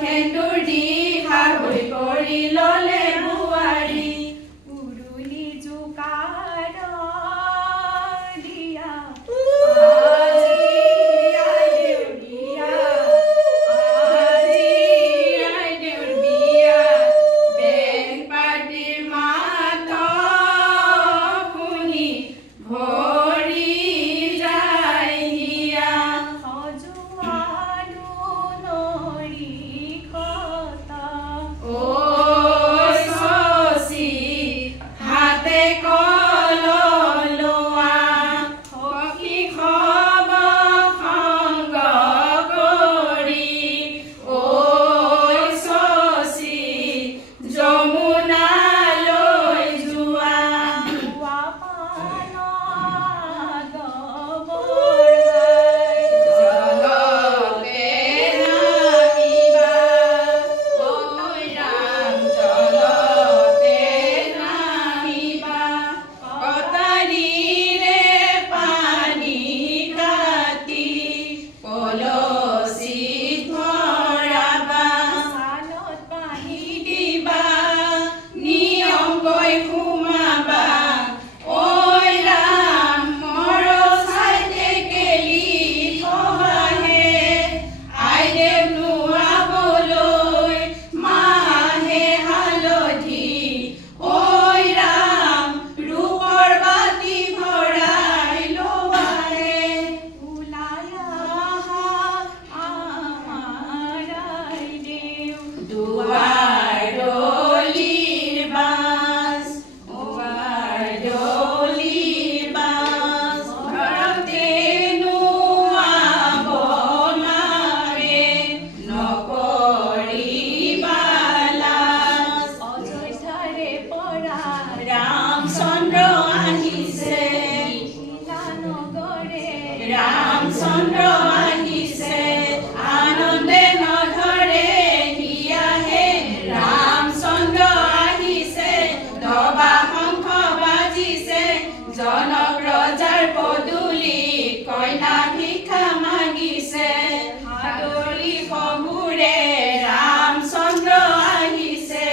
সেন্দুৰ দি শাহুই কৰি ললে বুৱাৰী উৰুলি জোকাৰ দিয়া ৰামচন্দ্ৰ আহিছে আনন্দে নধৰে হিয়াহে ৰামচন্দ্ৰ আহিছে দবা শংখ বাজিছে জনক ৰজাৰ পদূলি কইনা ভিক্ষা মাগিছে আদৰি শহুৰে ৰামচন্দ্ৰ আহিছে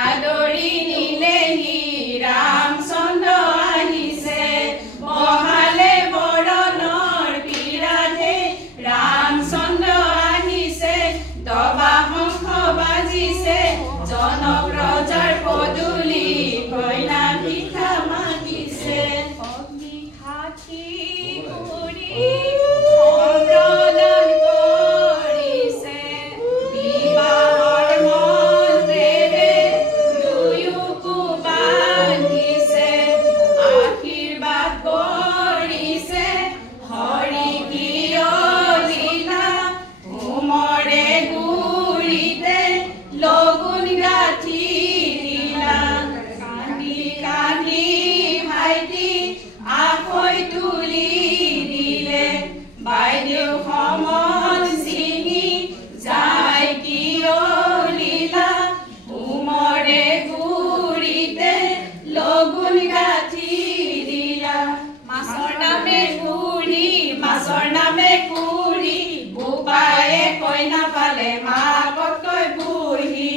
আদৰি নিলেহি ৰামচন্দ্ৰ আহিছে বহালে জনক ৰজাৰ পদূলি কইনা ভিক্ষা মাগিছে অগ্নি সাক্ষী কৰি সম্প্ৰদান কৰিছে বিবাহৰ মন্ত্ৰেৰে দুয়োকো বান্ধিছে আশীৰ্বাদ কৰিছে হৰি প্ৰিয় লীলা উমৰে গুৰিতে লগুন গাঠি দিলা কান্দি কান্দি ভাইটি আখৈ তুলি দিলে বাইদেউ সমন চিঙি যায় কিয় লীলা উমৰে গুৰিতে লগুন গাঠি দিলা মাছৰ নামে কুৰি বোপায়ে কইনা পালে মাকতকৈ বুঢ়ী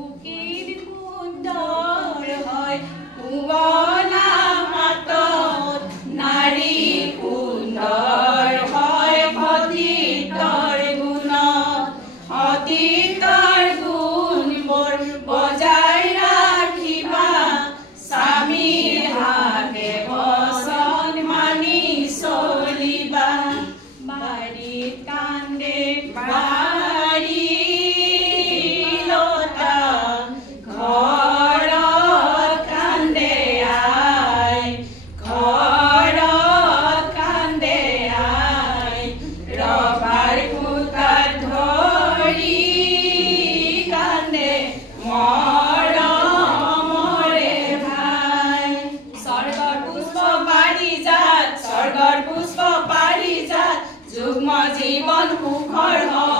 উকিল সুন্দৰ হয় পুৱনা মাতত নাৰী সুন্দৰ হয় সতীতৰ গুণবোৰ বজাই ৰাখিবা স্বামীৰ হাতে বচন মানি চলিবা বাৰীত কান্দে বাৰী লতা ঘৰত কান্দে আই ৰবাৰ খুটাত ধৰি কান্দে মৰমৰে ভাই স্বৰ্গৰ পুষ্প পাৰিজাত যুগ্ম জীৱন সুখৰ হয়